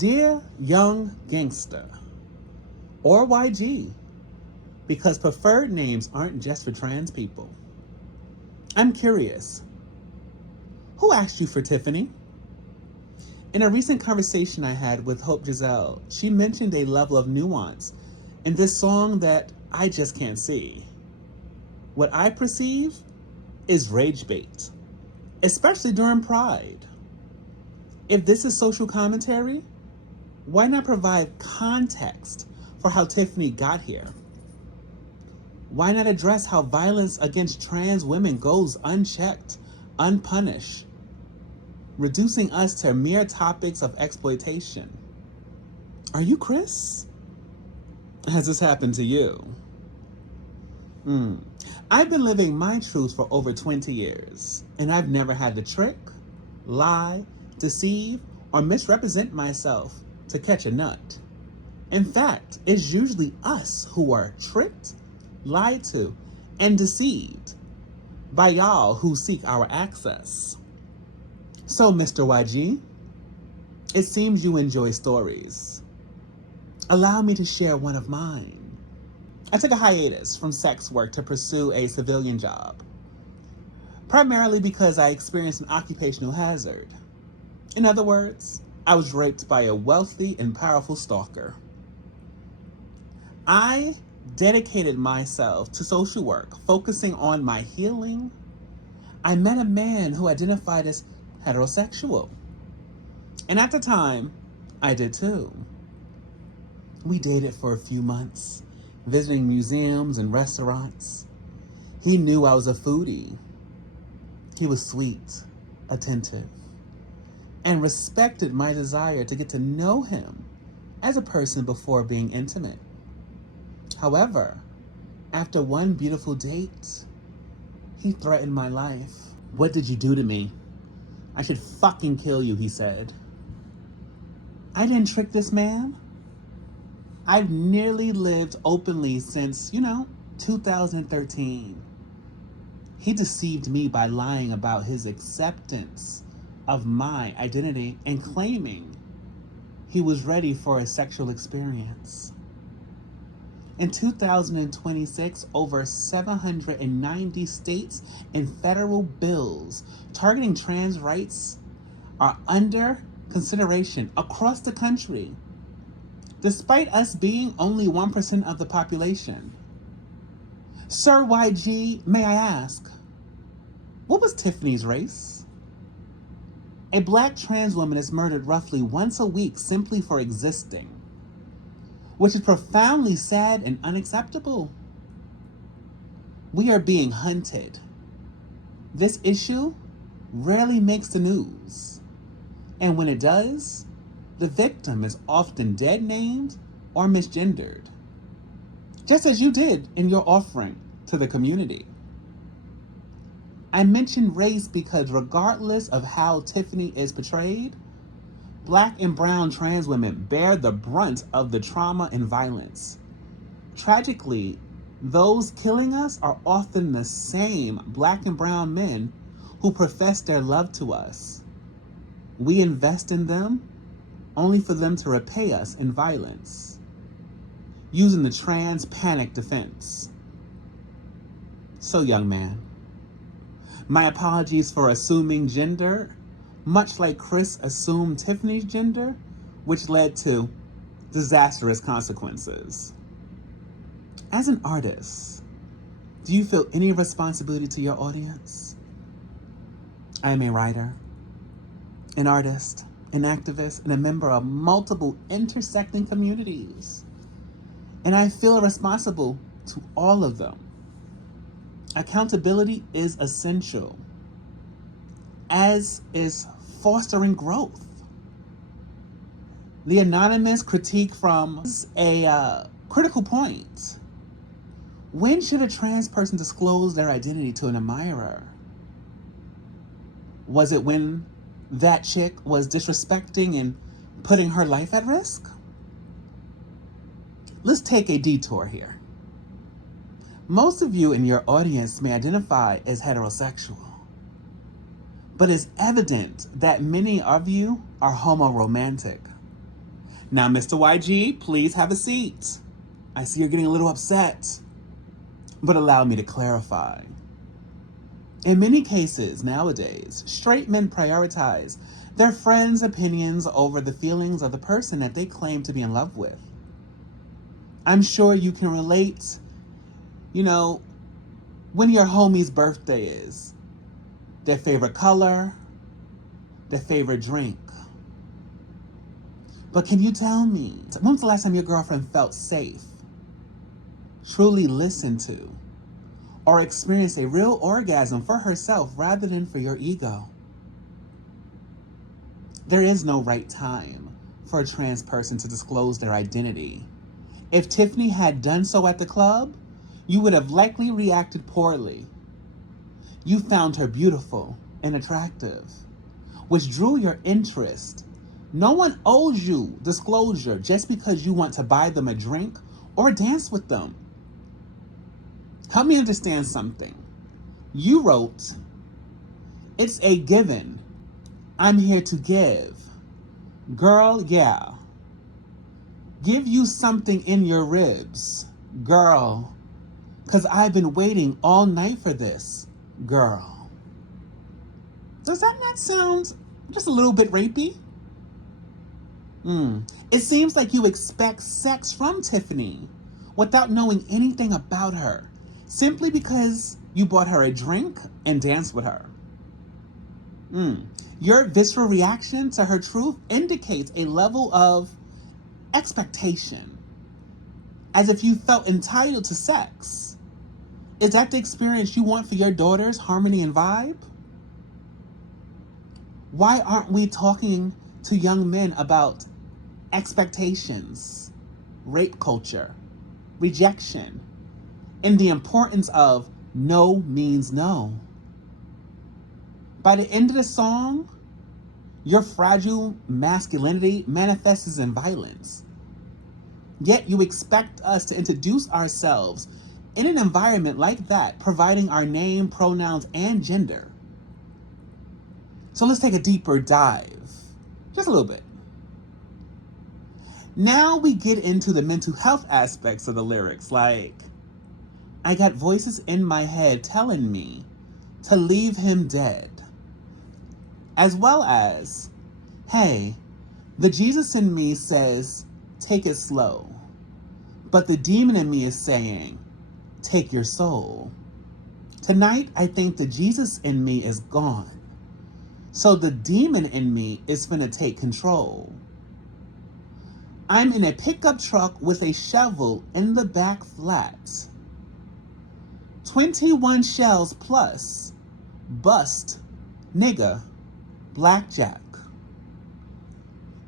Dear Young Gangster, or YG, because preferred names aren't just for trans people. I'm curious, who asked you for Tiffany? In a recent conversation I had with Hope Giselle, she mentioned a level of nuance in this song that I just can't see. What I perceive is rage bait, especially during Pride. If this is social commentary, why not provide context for how Tiffany got here? Why not address how violence against trans women goes unchecked, unpunished, reducing us to mere topics of exploitation? Are you Chris? Has this happened to you? I've been living my truth for over 20 years, and I've never had to trick, lie, deceive, or misrepresent myself to catch a nut. In fact, it's usually us who are tricked, lied to, and deceived by y'all who seek our access. So, Mr. YG, it seems you enjoy stories. Allow me to share one of mine. I took a hiatus from sex work to pursue a civilian job, primarily because I experienced an occupational hazard. In other words, I was raped by a wealthy and powerful stalker. I dedicated myself to social work, focusing on my healing. I met a man who identified as heterosexual. And at the time, I did too. We dated for a few months, visiting museums and restaurants. He knew I was a foodie. He was sweet, attentive, and respected my desire to get to know him as a person before being intimate. However, after one beautiful date, he threatened my life. "What did you do to me? I should fucking kill you," he said. I didn't trick this man. I've nearly lived openly since, 2013. He deceived me by lying about his acceptance of my identity and claiming he was ready for a sexual experience. In 2026, over 790 states and federal bills targeting trans rights are under consideration across the country, despite us being only 1% of the population. Sir YG, may I ask, what was Tiffany's race? A Black trans woman is murdered roughly once a week simply for existing, which is profoundly sad and unacceptable. We are being hunted. This issue rarely makes the news. And when it does, the victim is often dead named or misgendered, just as you did in your offering to the community. I mention race because regardless of how Tiffany is portrayed, Black and brown trans women bear the brunt of the trauma and violence. Tragically, those killing us are often the same Black and brown men who profess their love to us. We invest in them only for them to repay us in violence, using the trans panic defense. So, young man, my apologies for assuming gender, much like Chris assumed Tiffany's gender, which led to disastrous consequences. As an artist, do you feel any responsibility to your audience? I am a writer, an artist, an activist, and a member of multiple intersecting communities. And I feel responsible to all of them. Accountability is essential, as is fostering growth. The anonymous critique from a critical point. When should a trans person disclose their identity to an admirer? Was it when that chick was disrespecting and putting her life at risk? Let's take a detour here. Most of you in your audience may identify as heterosexual, but it's evident that many of you are homoromantic. Now, Mr. YG, please have a seat. I see you're getting a little upset, but allow me to clarify. In many cases nowadays, straight men prioritize their friends' opinions over the feelings of the person that they claim to be in love with. I'm sure you can relate, when your homie's birthday is, their favorite color, their favorite drink. But can you tell me, when was the last time your girlfriend felt safe, truly listened to, or experienced a real orgasm for herself rather than for your ego? There is no right time for a trans person to disclose their identity. If Tiffany had done so at the club, you would have likely reacted poorly. You found her beautiful and attractive, which drew your interest. No one owes you disclosure just because you want to buy them a drink or dance with them. Help me understand something. You wrote, "It's a given. I'm here to give. Girl, yeah. Give you something in your ribs. Girl. 'Cause I've been waiting all night for this. Girl." Does that not sound just a little bit rapey? It seems like you expect sex from Tiffany without knowing anything about her, simply because you bought her a drink and danced with her. Your visceral reaction to her truth indicates a level of expectation, as if you felt entitled to sex. Is that the experience you want for your daughter's harmony and vibe? Why aren't we talking to young men about expectations, rape culture, rejection, and the importance of no means no? By the end of the song, your fragile masculinity manifests in violence. Yet you expect us to introduce ourselves in an environment like that, providing our name, pronouns, and gender. So let's take a deeper dive, just a little bit. Now we get into the mental health aspects of the lyrics, like, "I got voices in my head telling me to leave him dead." As well as, "Hey, the Jesus in me says, take it slow. But the demon in me is saying, take your soul. Tonight, I think the Jesus in me is gone. So the demon in me is finna take control. I'm in a pickup truck with a shovel in the back flat. 21 shells plus. Bust. Nigga. Blackjack.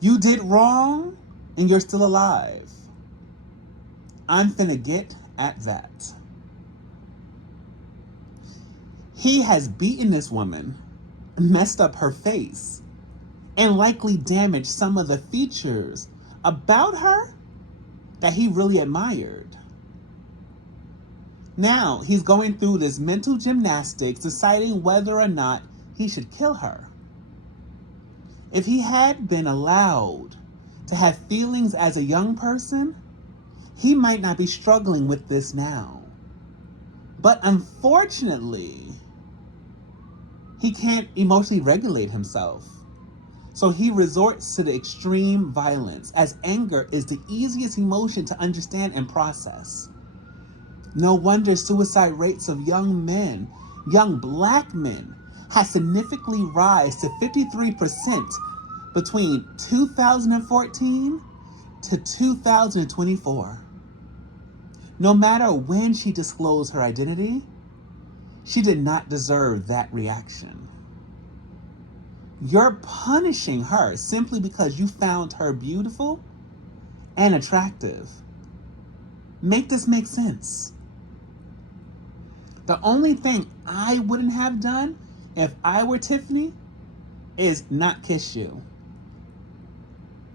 You did wrong and you're still alive. I'm finna get at that." He has beaten this woman, messed up her face, and likely damaged some of the features about her that he really admired. Now he's going through this mental gymnastics, deciding whether or not he should kill her. If he had been allowed to have feelings as a young person, he might not be struggling with this now. But unfortunately, he can't emotionally regulate himself. So he resorts to the extreme violence, as anger is the easiest emotion to understand and process. No wonder suicide rates of young men, young Black men, has significantly risen to 53% between 2014 to 2024. No matter when she disclosed her identity, she did not deserve that reaction. You're punishing her simply because you found her beautiful and attractive. Make this make sense. The only thing I wouldn't have done if I were Tiffany is not kiss you.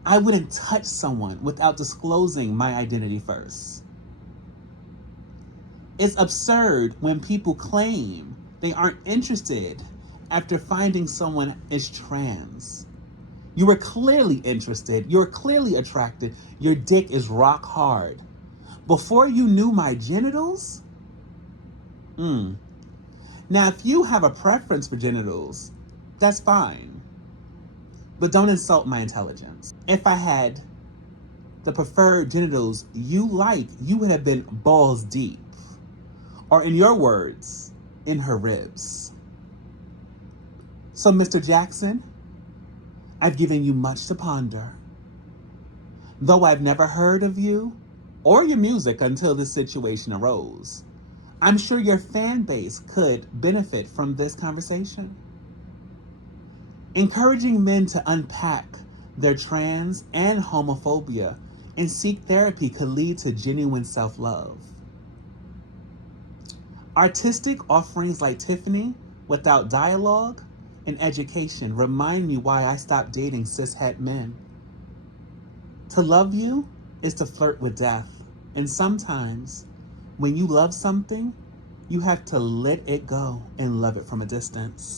I wouldn't touch someone without disclosing my identity first. It's absurd when people claim they aren't interested after finding someone is trans. You were clearly interested. You're clearly attracted. Your dick is rock hard. Before you knew my genitals? Now, if you have a preference for genitals, that's fine. But don't insult my intelligence. If I had the preferred genitals you like, you would have been balls deep. Or in your words, in her ribs. So, Mr. Jackson, I've given you much to ponder. Though I've never heard of you or your music until this situation arose, I'm sure your fan base could benefit from this conversation. Encouraging men to unpack their trans and homophobia and seek therapy could lead to genuine self-love. Artistic offerings like Tiffany, without dialogue and education, remind me why I stopped dating cishet men. To love you is to flirt with death. And sometimes, when you love something, you have to let it go and love it from a distance.